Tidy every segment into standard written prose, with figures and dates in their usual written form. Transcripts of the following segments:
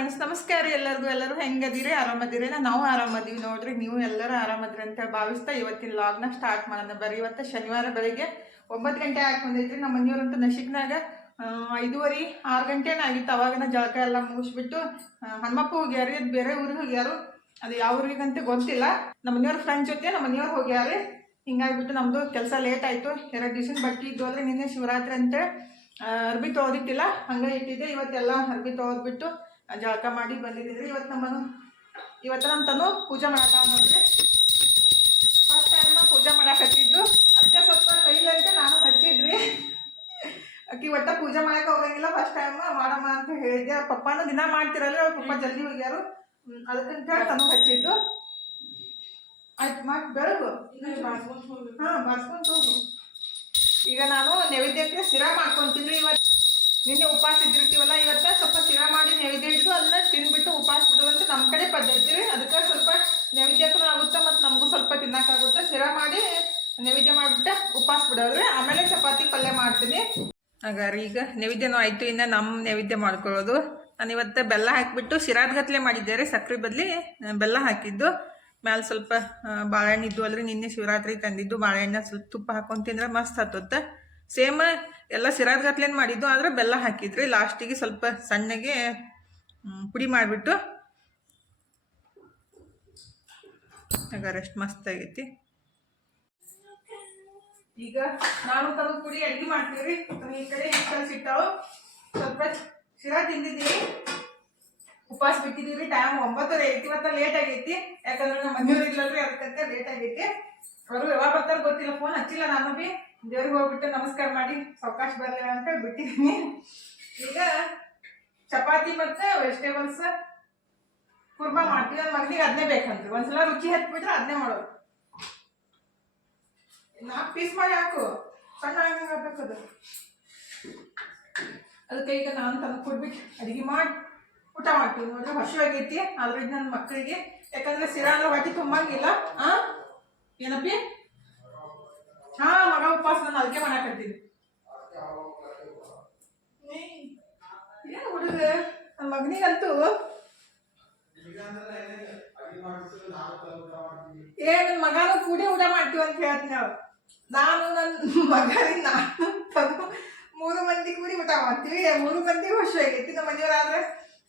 Friends, ನಮಸ್ಕಾರ ಎಲ್ಲರೂ ಹೆಂಗದಿರಿ? ಆರಾಮದಿರಿ? ನಾವು ಆರಾಮದೀವಿ ನೋಡ್ರಿ. ನೀವು ಎಲ್ಲರೂ ಆರಾಮದ್ರಿ ಅಂತ ಭಾವಿಸ್ತಾ ಇವತ್ತಿನ ಲಾಗ್ನ ಸ್ಟಾರ್ಟ್ ಮಾಡೋಣ. ಬರ್ರಿ, ಇವತ್ತು ಶನಿವಾರ ಬೆಳಿಗ್ಗೆ 9 ಗಂಟೆ ಆಗಿ ಬಂದೈತ್ರಿ. ನಮ್ಮ ಮನೆಯವ್ರಂತೂ ನಶಿಕ್ನಾಗ 5:30 6 ಗಂಟೆನ ಆಗಿತ್ತು. ಅವಾಗಿನ ಜಳಕ ಎಲ್ಲ ಮುಗಿಸ್ಬಿಟ್ಟು ಹನುಮಪ್ಪ ಹೋಗ್ಯಾರಿ. ಅದು ಬೇರೆ ಊರಿಗೆ ಹೋಗ್ಯಾರು. ಅದು ಯಾವ ಊರಿಗಂತ ಗೊತ್ತಿಲ್ಲ. ನಮ್ಮ ಮನೆಯವ್ರ ಫ್ರೆಂಡ್ ಜೊತೆ ನಮ್ಮ ಮನೆಯವ್ರು ಹೋಗ್ಯಾರಿ. ಹಿಂಗಾಗ್ಬಿಟ್ಟು ನಮ್ಮದು ಕೆಲಸ ಲೇಟ್ ಆಯಿತು. 2 ದಿವಸದ ಬಟ್ಟೆ ಇದ್ದು ಅಂದರೆ ನಿನ್ನೆ ಶಿವರಾತ್ರಿ ಅಂತ ಅರ್ಬಿ ತೊಗೊದಿತ್ತಿಲ್ಲ, ಹಂಗೆ ಇಟ್ಟಿದ್ದೆ. ಇವತ್ತೆಲ್ಲ ಅರ್ಬಿ ತೊಗೊದ್ಬಿಟ್ಟು ಜಳಕ ಮಾಡಿ ಬಂದಿದ್ದೀರಿ. ಇವತ್ತು ನಮ್ಮ ತನು ಪೂಜೆ ಮಾಡಕ ನೋಡ್ರಿ. ಫಸ್ಟ್ ಟೈಮ್ ಪೂಜೆ ಮಾಡಕತ್ತಿದ್ದು, ಅದಕ್ಕೆ ಸ್ವಲ್ಪ ಕೈಲಂತೆ ನಾನು ಹಚ್ಚಿದ್ರಿ. ಅಕ್ಕಿ ಒಟ್ಟ ಪೂಜೆ ಮಾಡಕ್ಕೆ ಹೋಗಂಗಿಲ್ಲ, ಫಸ್ಟ್ ಟೈಮ್ ಮಾಡಮ್ಮ ಅಂತ ಹೇಳಿದ್ದೆ. ಪಪ್ಪನೂ ದಿನ ಮಾಡ್ತಿರಲ್ಲ, ಅವ್ರ ಪಪ್ಪ ಜಲ್ದಿ ಹೋಗ್ಯಾರು, ಅದಕ್ಕಂತ ಹೇಳಿ ತನು ಹಚ್ಚಿದ್ದು. ಆಯ್ತು ಮಾಡಿ ಬೆಳಗು. ಹಾಂ, ಬಾರ್ಸ್ಕೊಂಡು ಹೋಗು. ಈಗ ನಾನು ನೈವೇದ್ಯಕ್ಕೆ ಶಿರಾ ಮಾಡ್ಕೊತೀನಿ. ಇವತ್ತು ನಿನ್ನೆ ಉಪವಾಸ ಇದ್ದಿರ್ತೀವಲ್ಲ, ಇವತ್ತು ಸ್ವಲ್ಪ ಶಿರಾ ಮಾಡಿ ನೈವೇದ್ಯ ಇಟ್ಟು ಅದನ್ನ ತಿನ್ಬಿಟ್ಟು ಉಪವಾಸ ಬಿಡೋದಂತ ನಮ್ಮ ಕಡೆ ಪದ್ಧತಿ. ಅದಕ್ಕೆ ಸ್ವಲ್ಪ ನೈವೇದ್ಯಕ್ಕೂ ಆಗುತ್ತೆ ಮತ್ತು ನಮಗೂ ಸ್ವಲ್ಪ ತಿನ್ನೋಕ್ಕಾಗುತ್ತೆ. ಶಿರಾ ಮಾಡಿ ನೈವೇದ್ಯ ಮಾಡಿಬಿಟ್ಟು ಉಪವಾಸ ಬಿಡೋದ್ರೆ ಆಮೇಲೆ ಚಪಾತಿ ಪಲ್ಯ ಮಾಡ್ತೀನಿ. ಹಾಗಾದ್ರೆ ಈಗ ನೈವೇದ್ಯನೂ ಆಯಿತು, ಇನ್ನು ನಮ್ಮ ನೈವೇದ್ಯ ಮಾಡ್ಕೊಳ್ಳೋದು. ನಾನು ಇವತ್ತು ಬೆಲ್ಲ ಹಾಕಿಬಿಟ್ಟು ಶಿರಾದ ಗತ್ಲೆ ಮಾಡಿದ್ದೆ ರೀ. ಸಕ್ಕರೆ ಬದಲಿ ಬೆಲ್ಲ ಹಾಕಿದ್ದು. ಮ್ಯಾಲೆ ಸ್ವಲ್ಪ ಬಾಳೆಹಣ್ಣು ಇದ್ದು ಅಲ್ರಿ, ನಿನ್ನೆ ಶಿವರಾತ್ರಿ ತಂದಿದ್ದು ಬಾಳೆಹಣ್ಣು ಸ್ವಲ್ಪ ತುಪ್ಪ ಹಾಕೊಂಡು ತಿಂದ್ರೆ ಮಸ್ತ್ ಹತ್ತುತ್ತೆ. ಸೇಮ್ ಎಲ್ಲ ಸಿರಾದ ಗತ್ಲೇನು ಮಾಡಿದ್ದು, ಆದರೆ ಬೆಲ್ಲ ಹಾಕಿದ್ರಿ. ಲಾಸ್ಟಿಗೆ ಸ್ವಲ್ಪ ಸಣ್ಣಗೆ ಪುಡಿ ಮಾಡಿಬಿಟ್ಟು ಹಾಗಾದ್ರೆ ಎಷ್ಟು ಮಸ್ತ್ ಆಗೈತಿ. ಈಗ ನಾನು ತಮ್ಮ ಪುಡಿ ಅಡುಗೆ ಮಾಡ್ತೀವಿ. ಈ ಕಡೆ ಕಲಿಸಿಟ್ಟಾವು. ಸ್ವಲ್ಪ ಶಿರಾ ತಿಂದಿದ್ದೀವಿ, ಉಪವಾಸ ಬಿಟ್ಟಿದ್ದೀವಿ. ಟೈಮ್ 9:30 ಐತಿ. ಇವತ್ತ ಲೇಟ್ ಆಗೈತಿ, ಯಾಕಂದ್ರೆ ನಮ್ಮ ಮನೆಯವ್ರು ಇಲ್ಲಲ್ರಿ, ಅದಕ್ಕಂತ ಲೇಟ್ ಆಗೈತಿ. ಅವರು ಯಾವಾಗ ಬರ್ತಾರೆ ಗೊತ್ತಿಲ್ಲ, ಫೋನ್ ಹಚ್ಚಿಲ್ಲ. ನಾನು ಬಿ ದೇವ್ರಿಗೆ ಹೋಗ್ಬಿಟ್ಟು ನಮಸ್ಕಾರ ಮಾಡಿ ಸಾವಕಾಶ ಬರಲಿಲ್ಲ ಅಂತ ಬಿಟ್ಟಿದ್ದೀನಿ. ಈಗ ಚಪಾತಿ ಮತ್ತು ವೆಜಿಟೇಬಲ್ಸ್ ಕುರ್ಮಾ ಮಾಡ್ತೀವಿ. ನನ್ನ ಮಗನಿಗೆ ಅದನ್ನೇ ಬೇಕಂತ. ಒಂದ್ಸಲ ರುಚಿ ಹತ್ಬಿಟ್ರೆ ಅದನ್ನೇ ಮಾಡೋದು. 4 ಪೀಸ್ ಮಾಡಿ ಹಾಕು, ಸಣ್ಣ ಆಗ್ಬೇಕು ಅದು. ಅದಕ್ಕೆ ಈಗ ನಾನು ತಂದು ಕೊಡ್ಬಿಟ್ಟು ಅಡುಗೆ ಮಾಡಿ ಊಟ ಮಾಡ್ತೀವಿ. ನೋಡ್ರಿ, ಹಸಿವಾಗೈತಿ ಆಲ್ರೆಡಿ ನನ್ನ ಮಕ್ಕಳಿಗೆ. ಯಾಕಂದ್ರೆ ಶಿರಾ ಅಂದ್ರೆ ಹೊಟ್ಟೆ ತುಂಬಂಗಿಲ್ಲ. ಏನಪ್ಪಿ? ಹಾ, ಮಗ ಉಪವಾಸ, ನಾನು ಅದಕ್ಕೆ ಮಾಡಾಕತ್ತೀನಿ. ಏನು ಹುಡುಗ ನನ್ನ ಮಗನಿಗಂತೂ ನನ್ನ ಮಗನೂ ಕೂಡಿ ಊಟ ಮಾಡ್ತೀವಿ ಅಂತ ಹೇಳ್ತೀನಿ. ನಾನು ನನ್ನ ಮಗನಿಗೆ ನಾನು ತಗೋ 3 ಮಂದಿ ಕೂಡಿ ಊಟ ಮಾಡ್ತೀವಿ. 3 ಮಂದಿಗೂ ಹಸಿವಾಗೈತಿ. ನಮ್ಮ ಮನೆಯವರಾದ್ರೆ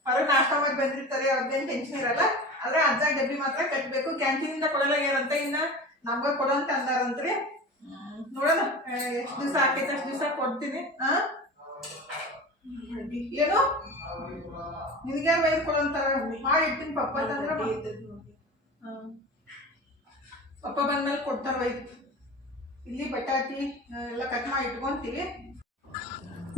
ಹೊರಗೆ ನಾಷ್ಟ ಮಾಡಿ ಬಂದಿರ್ತಾರೆ, ಅವ್ರದ್ದೇನು ಟೆನ್ಷನ್ ಇರಲ್ಲ. ಆದರೆ ಅಜ್ಜ ಡಬ್ಬಿ ಮಾತ್ರ ಕಟ್ಟಬೇಕು. ಕ್ಯಾಂಟೀನಿಂದ ಕೊಡಲಾಗ್ಯಾರಂತ, ಇನ್ನು ನಮ್ಗೆ ಕೊಡೋ ಅಂತ ಅಂದಾರಂತ್ರಿ. ನೋಡೋಣ ಎಷ್ಟು ದಿವಸ ಆಕೈತೆ ಅಷ್ಟು ದಿವಸ ಕೊಡ್ತೀನಿ. ಏನು ನಿನಗೆ ವೈರ್ ಕೊಡೋಂತಾರ ಮಾಡಿ ಇಡ್ತೀನಿ. ಪಪ್ಪ ಅಂತಂದ್ರೆ ಪಪ್ಪ ಬಂದ್ಮೇಲೆ ಕೊಡ್ತಾರ ವೈರ್. ಇಲ್ಲಿ ಬಟಾಟಿ ಎಲ್ಲ ಕಟ್ ಮಾಡಿ ಇಟ್ಕೊಂತೀವಿ.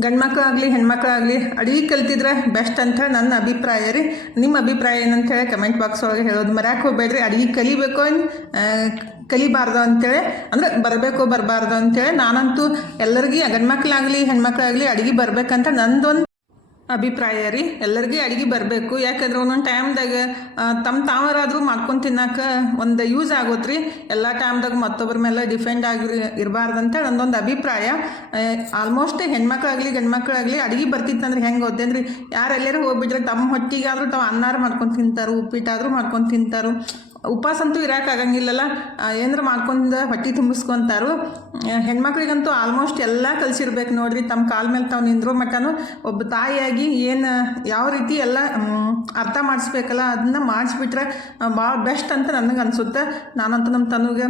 ಗಂಡ್ಮಕ್ಳಾಗಲಿ ಹೆಣ್ಮಕ್ಳಾಗಲಿ ಅಡುಗೆ ಕಲ್ತಿದ್ರೆ ಬೆಸ್ಟ್ ಅಂತ ನನ್ನ ಅಭಿಪ್ರಾಯ ರೀ. ನಿಮ್ಮ ಅಭಿಪ್ರಾಯ ಏನಂತ ಹೇಳಿ ಕಮೆಂಟ್ ಬಾಕ್ಸ್ ಒಳಗೆ ಹೇಳೋದು ಮರ್ಯಾಕೆ ಹೋಗ್ಬೇಡ್ರಿ. ಅಡುಗೆ ಕಲಿಬೇಕು ಕಲಿಬಾರ್ದು ಅಂತೇಳಿ, ಅಂದರೆ ಬರಬೇಕು ಬರಬಾರ್ದು ಅಂತೇಳಿ. ನಾನಂತೂ ಎಲ್ಲರಿಗೂ ಗಂಡ್ಮಕ್ಳಾಗಲಿ ಹೆಣ್ಮಕ್ಳಾಗಲಿ ಅಡುಗೆ ಬರ್ಬೇಕಂತ ನಂದೊಂದು ಅಭಿಪ್ರಾಯ ರೀ. ಎಲ್ಲರಿಗೂ ಅಡುಗೆ ಬರಬೇಕು. ಯಾಕಂದ್ರೆ ಒಂದೊಂದು ಟೈಮ್ದಾಗ ತಾವರಾದರೂ ಮಾಡ್ಕೊಂಡು ತಿನ್ನೋಕೆ ಒಂದು ಯೂಸ್ ಆಗೋದು ರೀ. ಎಲ್ಲ ಟೈಮ್ದಾಗ ಮತ್ತೊಬ್ಬರ ಮೇಲೆ ಡಿಪೆಂಡ್ ಇರಬಾರ್ದಂತ ನನ್ನೊಂದು ಅಭಿಪ್ರಾಯ. ಆಲ್ಮೋಸ್ಟ್ ಹೆಣ್ಮಕ್ಳಾಗಲಿ ಗಂಡ್ಮಕ್ಳಾಗಲಿ ಅಡುಗೆ ಬರ್ತಿತ್ತಂದ್ರೆ ಹೆಂಗೆ ಗೊತ್ತೇನ್ರಿ, ಯಾರೆಲ್ಲರೂ ಹೋಗ್ಬಿಟ್ರೆ ತಮ್ಮ ಹೊಟ್ಟಿಗಾದರೂ ತಾವು ಅನ್ನಾರು ಮಾಡ್ಕೊಂಡು ತಿಂತಾರೋ, ಉಪ್ಪಿಟ್ಟಾದರೂ ಮಾಡ್ಕೊಂಡು ತಿಂತಾರೋ. ಉಪವಾಸ ಅಂತೂ ಇರೋಕ್ಕಾಗಂಗಿಲ್ಲಲ್ಲ, ಏನಾರ ಮಾಡ್ಕೊಂಡು ಹೊಟ್ಟೆ ತುಂಬಿಸ್ಕೊತಾರು. ಹೆಣ್ಮಕ್ಳಿಗಂತೂ ಆಲ್ಮೋಸ್ಟ್ ಎಲ್ಲ ಕಲಿಸಿರ್ಬೇಕು ನೋಡ್ರಿ. ತಮ್ಮ ಕಾಲ ಮೇಲೆ ತಾವು ನಿಂದ್ರೋ ಮಟ್ಟನೂ ಒಬ್ಬ ತಾಯಿಯಾಗಿ ಏನು ಯಾವ ರೀತಿ ಎಲ್ಲ ಅರ್ಥ ಮಾಡಿಸ್ಬೇಕಲ್ಲ, ಅದನ್ನ ಮಾಡಿಸ್ಬಿಟ್ರೆ ಭಾಳ ಬೆಸ್ಟ್ ಅಂತ ನನಗೆ ಅನಿಸುತ್ತೆ. ನಾನಂತೂ ನಮ್ಮ ತನುಗೆ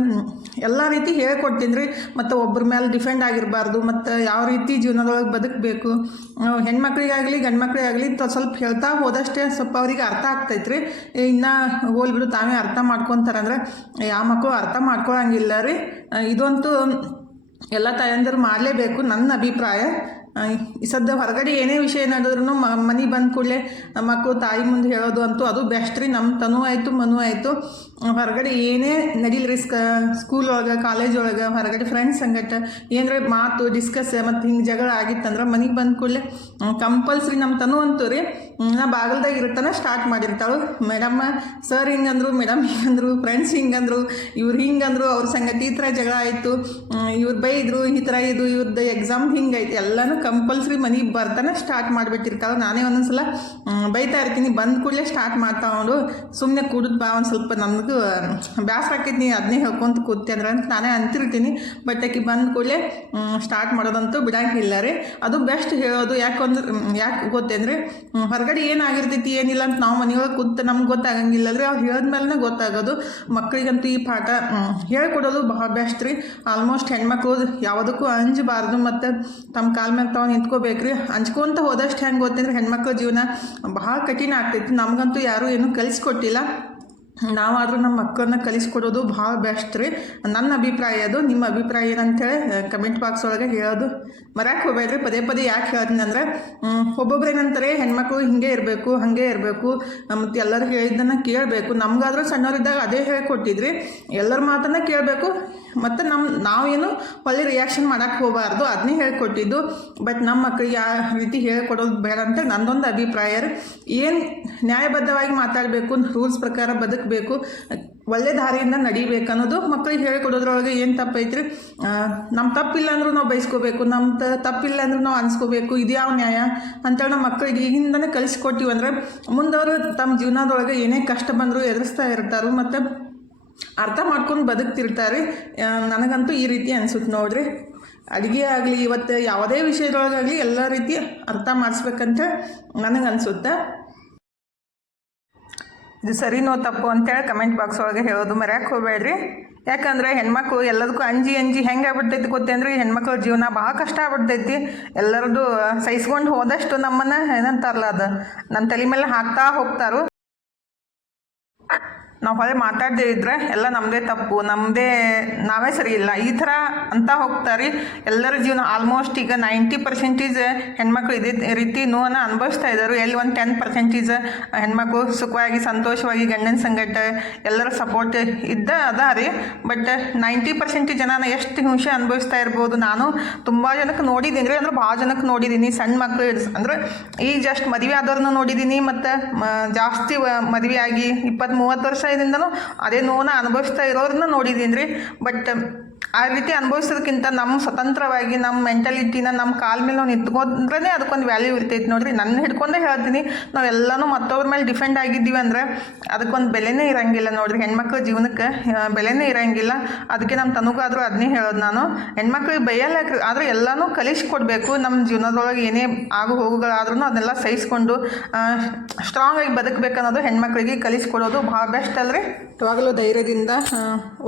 ಎಲ್ಲ ರೀತಿ ಹೇಳ್ಕೊಡ್ತೀನಿ ರೀ. ಮತ್ತು ಒಬ್ಬರ ಮೇಲೆ ಡಿಪೆಂಡ್ ಆಗಿರಬಾರ್ದು, ಮತ್ತು ಯಾವ ರೀತಿ ಜೀವನದೊಳಗೆ ಬದುಕಬೇಕು. ಹೆಣ್ಮಕ್ಳಿಗಾಗಲಿ ಗಂಡ್ಮಕ್ಳಿಗಾಗಲಿ ಸ್ವಲ್ಪ ಹೇಳ್ತಾ ಹೋದಷ್ಟೇ ಸ್ವಲ್ಪ ಅವ್ರಿಗೆ ಅರ್ಥ ಆಗ್ತೈತ್ರಿ. ಇನ್ನು ಹೋಲ್ಬಿಡು ತಾವೇ ಅರ್ಥ ಮಾಡ್ಕೊತಾರಂದ್ರೆ ಯಾವ ಮಕ್ಕಳು ಅರ್ಥ ಮಾಡ್ಕೊಳಂಗಿಲ್ಲ ರೀ. ಇದಂತೂ ಎಲ್ಲ ತಾಯಂದಿರು ಮಾಡಲೇಬೇಕು ನನ್ನ ಅಭಿಪ್ರಾಯ. ಈ ಸದ್ಯ ಹೊರಗಡೆ ಏನೇ ವಿಷಯ ನಡೆದ್ರೂ ಮನೆ ಬಂದ ಕೂಡಲೇ ಮಕ್ಕಳು ತಾಯಿ ಮುಂದೆ ಹೇಳೋದು ಅಂತೂ ಅದು ಬೆಸ್ಟ್ ರೀ. ನಮ್ಮ ತನು ಆಯಿತು ಮನು ಆಯಿತು, ಹೊರಗಡೆ ಏನೇ ನಡೀಲ್ರಿ, ಸ್ಕೂಲ್ ಒಳಗೆ ಕಾಲೇಜ್ ಒಳಗೆ ಹೊರಗಡೆ ಫ್ರೆಂಡ್ಸ್ ಸಂಗಟ ಏನರ ಮಾತು ಡಿಸ್ಕಸ್ ಮತ್ತು ಹಿಂಗೆ ಜಗಳ ಆಗಿತ್ತಂದ್ರೆ ಮನೆಗೆ ಬಂದ ಕೂಡಲೇ ಕಂಪಲ್ಸರಿ ನಮ್ಮ ತನು ಅಂತೂ ರೀ ನಾ ಬಾಗಲ್ದಾಗ ಇರ್ತಾನೆ ಸ್ಟಾರ್ಟ್ ಮಾಡಿರ್ತಾಳು. ಮೇಡಮ್ ಸರ್ ಹಿಂಗಂದ್ರು, ಮೇಡಮ್ ಹಿಂಗಂದ್ರು, ಫ್ರೆಂಡ್ಸ್ ಹಿಂಗಂದ್ರು, ಇವ್ರು ಹಿಂಗಂದ್ರು, ಅವ್ರ ಸಂಗತಿ ಈ ಥರ ಜಗಳ ಆಯಿತು, ಇವ್ರು ಬೈದರು, ಈ ಥರ ಇದು ಇವ್ರದ್ದು ಎಕ್ಸಾಮ್ ಹಿಂಗೈತೆ ಎಲ್ಲನೂ ಕಂಪಲ್ಸ್ರಿ ಮನೆಗೆ ಬರ್ತಾನೆ ಸ್ಟಾರ್ಟ್ ಮಾಡಿಬಿಟ್ಟಿರ್ತಾಳೆ. ನಾನೇ ಒಂದೊಂದ್ಸಲ ಬೈತಾ ಇರ್ತೀನಿ, ಬಂದ ಕೂಡಲೇ ಸ್ಟಾರ್ಟ್ ಮಾಡ್ತಾವಳು. ಸುಮ್ಮನೆ ಕೂಡುದು ಬಾ, ಒಂದು ಸ್ವಲ್ಪ ನನಗೂ ಬೇಸರ ಆಕೈತಿ ನೀ ಅದನ್ನೇ ಹೇಳ್ಕೊಂತ ಕೂತೆ ಅಂದ್ರೆ ಅಂತ ನಾನೇ ಅಂತಿರ್ತೀನಿ. ಬಟ್ ಆಕೆ ಬಂದ ಕೂಡಲೇ ಸ್ಟಾರ್ಟ್ ಮಾಡೋದಂತೂ ಬಿಡಂಗಿಲ್ಲ ರೀ. ಅದು ಬೆಸ್ಟ್ ಹೇಳೋದು. ಯಾಕೆ ಗೊತ್ತೇಂದ್ರೆ ಹೊರಗಡೆ ಏನಾಗಿರ್ತೈತಿ ಏನಿಲ್ಲ ಅಂತ ನಾವು ಮನೆಯೊಳಗೆ ಕೂತು ನಮ್ಗೆ ಗೊತ್ತಾಗಂಗಿಲ್ಲ ರೀ. ಅವ್ರು ಹೇಳಿದ್ಮೇಲೆ ಗೊತ್ತಾಗೋದು. ಮಕ್ಕಳಿಗಂತೂ ಈ ಪಾಠ ಹೇಳ್ಕೊಡೋದು ಬಹಳ ಬೆಸ್ಟ್ ರೀ. ಆಲ್ಮೋಸ್ಟ್ ಹೆಣ್ಮಕ್ಳು ಯಾವುದಕ್ಕೂ ಅಂಜಬಾರ್ದು ಮತ್ತು ತಮ್ಮ ಕಾಲ ಮೇಲೆ ತಾವು ನಿಂತ್ಕೋಬೇಕ್ರಿ. ಅಂಜ್ಕೊಂತ ಹೋದಷ್ಟು ಹೆಂಗೆ ಗೊತ್ತಂದ್ರೆ ಹೆಣ್ಮಕ್ಳ ಜೀವನ ಭಾಳ ಕಠಿಣ ಆಗ್ತೈತಿ. ನಮಗಂತೂ ಯಾರೂ ಏನೂ ಕಲಿಸ್ಕೊಟ್ಟಿಲ್ಲ. ನಾವಾದರೂ ನಮ್ಮ ಮಕ್ಕಳನ್ನ ಕಲಿಸ್ಕೊಡೋದು ಭಾಳ ಬೆಸ್ಟ್ ರೀ. ನನ್ನ ಅಭಿಪ್ರಾಯ ಅದು. ನಿಮ್ಮ ಅಭಿಪ್ರಾಯ ಏನಂತೇಳಿ ಕಮೆಂಟ್ ಬಾಕ್ಸ್ ಒಳಗೆ ಹೇಳೋದು ಮರ್ಯಾಕೆ ಹೋಗ್ಬೇಡ್ರಿ. ಪದೇ ಪದೇ ಯಾಕೆ ಹೇಳ್ತೀನಿ ಅಂದ್ರೆ ಒಬ್ಬೊಬ್ರು ಏನಂತಾರೆ ಹೆಣ್ಮಕ್ಳು ಹಿಂಗೆ ಇರಬೇಕು, ಹಾಗೆ ಇರಬೇಕು, ಮತ್ತು ಎಲ್ಲರೂ ಹೇಳಿದ್ದನ್ನು ಕೇಳಬೇಕು. ನಮಗಾದ್ರೂ ಸಣ್ಣವರಿದ್ದಾಗ ಅದೇ ಹೇಳಿಕೊಟ್ಟಿದ್ರಿ, ಎಲ್ಲರ ಮಾತನ್ನು ಕೇಳಬೇಕು ಮತ್ತು ನಾವೇನು ಒಳ್ಳೆ ರಿಯಾಕ್ಷನ್ ಮಾಡೋಕ್ಕೆ ಹೋಗಬಾರ್ದು, ಅದನ್ನೇ ಹೇಳ್ಕೊಟ್ಟಿದ್ದು. ಬಟ್ ನಮ್ಮ ಮಕ್ಕಳಿಗೆ ಯಾವ ರೀತಿ ಹೇಳ್ಕೊಡೋದು ಬೇಡ ಅಂತ ನನ್ನದೊಂದು ಅಭಿಪ್ರಾಯ ರೀ. ಏನು ನ್ಯಾಯಬದ್ಧವಾಗಿ ಮಾತಾಡಬೇಕು, ರೂಲ್ಸ್ ಪ್ರಕಾರ ಬದುಕಬೇಕು, ಒಳ್ಳೆ ದಾರಿಯಿಂದ ನಡಿಬೇಕು ಅನ್ನೋದು ಮಕ್ಕಳಿಗೆ ಹೇಳ್ಕೊಡೋದ್ರೊಳಗೆ ಏನು ತಪ್ಪೈತ್ರಿ. ನಮ್ಮ ತಪ್ಪಿಲ್ಲ ಅಂದ್ರೂ ನಾವು ಬಯಸ್ಕೋಬೇಕು, ನಮ್ಮ ತಪ್ಪಿಲ್ಲ ಅಂದ್ರೂ ನಾವು ಅನ್ಸ್ಕೋಬೇಕು, ಇದು ಯಾವ ನ್ಯಾಯ ಅಂತೇಳಿ ನಮ್ಮ ಮಕ್ಕಳಿಗೆ ಈಗಿಂದನೇ ಕಲಿಸ್ಕೊಟ್ಟಿವಂದ್ರೆ ಮುಂದವರು ತಮ್ಮ ಜೀವನದೊಳಗೆ ಏನೇ ಕಷ್ಟ ಬಂದರೂ ಎದುರಿಸ್ತಾ ಇರ್ತಾರೆ ಮತ್ತು ಅರ್ಥ ಮಾಡ್ಕೊಂಡು ಬದುಕ್ತಿರ್ತಾರೆ. ನನಗಂತೂ ಈ ರೀತಿ ಅನಿಸುತ್ತೆ ನೋಡ್ರಿ. ಅಡುಗೆ ಆಗಲಿ ಇವತ್ತು ಯಾವುದೇ ವಿಷಯದೊಳಗಾಗಲಿ ಎಲ್ಲ ರೀತಿ ಅರ್ಥ ಮಾಡಿಸ್ಬೇಕಂತ ನನಗನ್ಸುತ್ತೆ. ಇದು ಸರಿನೋ ತಪ್ಪು ಅಂತೇಳಿ ಕಮೆಂಟ್ ಬಾಕ್ಸ್ ಒಳಗೆ ಹೇಳೋದು ಮರ್ಯಾಕೆ ಹೋಗಬೇಡ್ರಿ. ಯಾಕಂದರೆ ಹೆಣ್ಮಕ್ಳು ಎಲ್ಲದಕ್ಕೂ ಅಂಜಿ ಹೆಂಗೆ ಆಗ್ಬಿಡ್ತೈತಿ ಗೊತ್ತೇನ್ರಿ, ಹೆಣ್ಮಕ್ಳ ಜೀವನ ಭಾಳ ಕಷ್ಟ ಆಗ್ಬಿಡ್ತೈತಿ. ಎಲ್ಲರದ್ದು ಸಹಿಸ್ಕೊಂಡು ಹೋದಷ್ಟು ನಮ್ಮನ್ನು ಏನಂತಾರಲ್ಲ ಅದು ನಮ್ಮ ತಲೆ ಮೇಲೆ ಹಾಕ್ತಾ ಹೋಗ್ತಾರೋ. ನಾವು ಹೊಳೆ ಮಾತಾಡದೇ ಇದ್ದರೆ ಎಲ್ಲ ನಮ್ಮದೇ ತಪ್ಪು, ನಾವೇ ಸರಿ ಇಲ್ಲ ಈ ಥರ ಅಂತ ಹೋಗ್ತಾರೆ. ಎಲ್ಲರ ಜೀವನ ಆಲ್ಮೋಸ್ಟ್ ಈಗ 90% ಹೆಣ್ಮಕ್ಳು ಇದೇ ರೀತಿ ನೋವನ್ನು ಅನುಭವಿಸ್ತಾ ಇದ್ದಾರೆ. ಎಲ್ಲಿ ಒಂದು 10% ಹೆಣ್ಮಕ್ಳು ಸುಖವಾಗಿ ಸಂತೋಷವಾಗಿ ಗಂಡನ ಸಂಗಟ ಎಲ್ಲರ ಸಪೋರ್ಟ್ ಅದ ರೀ. ಬಟ್ 90% ಜನನ ಎಷ್ಟು ಹಿಂಸೆ ಅನುಭವಿಸ್ತಾ ಇರ್ಬೋದು. ನಾನು ತುಂಬ ಜನಕ್ಕೆ ನೋಡಿದ್ದೀನಿ ರೀ, ಅಂದ್ರೆ ಭಾಳ ಜನಕ್ಕೆ ನೋಡಿದ್ದೀನಿ. ಸಣ್ಣ ಮಕ್ಕಳು ಅಂದ್ರೆ ಈಗ ಜಸ್ಟ್ ಮದುವೆ ಆದವ್ರನ್ನ ನೋಡಿದ್ದೀನಿ, ಮತ್ತು ಜಾಸ್ತಿ ಮದುವೆ ಆಗಿ 20-30 ವರ್ಷ ದಿಂದನೂ ಅದೇ ನೋವನ್ನ ಅನುಭವಿಸ್ತಾ ಇರೋರನ್ನ ನೋಡಿದ್ದೀನಿ ರೀ. ಬಟ್ ಆ ರೀತಿ ಅನುಭವಿಸೋದಕ್ಕಿಂತ ನಮ್ಮ ಸ್ವತಂತ್ರವಾಗಿ ನಮ್ಮ ಮೆಂಟಾಲಿಟಿನ ನಮ್ಮ ಕಾಲ ಮೇಲೆ ನಾವು ನಿಂತ್ಕೊಂಡ್ರೆ ಅದಕ್ಕೊಂದು ವ್ಯಾಲ್ಯೂ ಇರ್ತೈತೆ ನೋಡಿರಿ. ನನ್ನ ಹಿಡ್ಕೊಂಡೇ ಹೇಳ್ತೀನಿ, ನಾವೆಲ್ಲನೂ ಮತ್ತೊಬ್ಬರ ಮೇಲೆ ಡಿಫೆಂಡ್ ಆಗಿದ್ದೀವಿ ಅಂದ್ರೆ ಅದಕ್ಕೊಂದು ಬೆಲೆನೇ ಇರೋಂಗಿಲ್ಲ ನೋಡಿರಿ. ಹೆಣ್ಮಕ್ಳ ಜೀವನಕ್ಕೆ ಬೆಲೆನೇ ಇರೋಂಗಿಲ್ಲ. ಅದಕ್ಕೆ ನಮ್ಮ ತನಗಾದರೂ ಅದನ್ನೇ ಹೇಳೋದು ನಾನು. ಹೆಣ್ಮಕ್ಳಿಗೆ ಬೈಯಲ್ಲ, ಆದರೆ ಎಲ್ಲನೂ ಕಲಿಸ್ಕೊಡ್ಬೇಕು. ನಮ್ಮ ಜೀವನದೊಳಗೆ ಏನೇ ಆಗು ಹೋಗುಗಳಾದ್ರೂ ಅದನ್ನೆಲ್ಲ ಸಹಿಸ್ಕೊಂಡು ಸ್ಟ್ರಾಂಗ್ ಆಗಿ ಬದುಕಬೇಕನ್ನೋದು ಹೆಣ್ಮಕ್ಳಿಗೆ ಕಲಿಸ್ಕೊಡೋದು ಭಾಳ ಬೆಸ್ಟ್ ಅಲ್ರಿ. ಯಾವಾಗಲೂ ಧೈರ್ಯದಿಂದ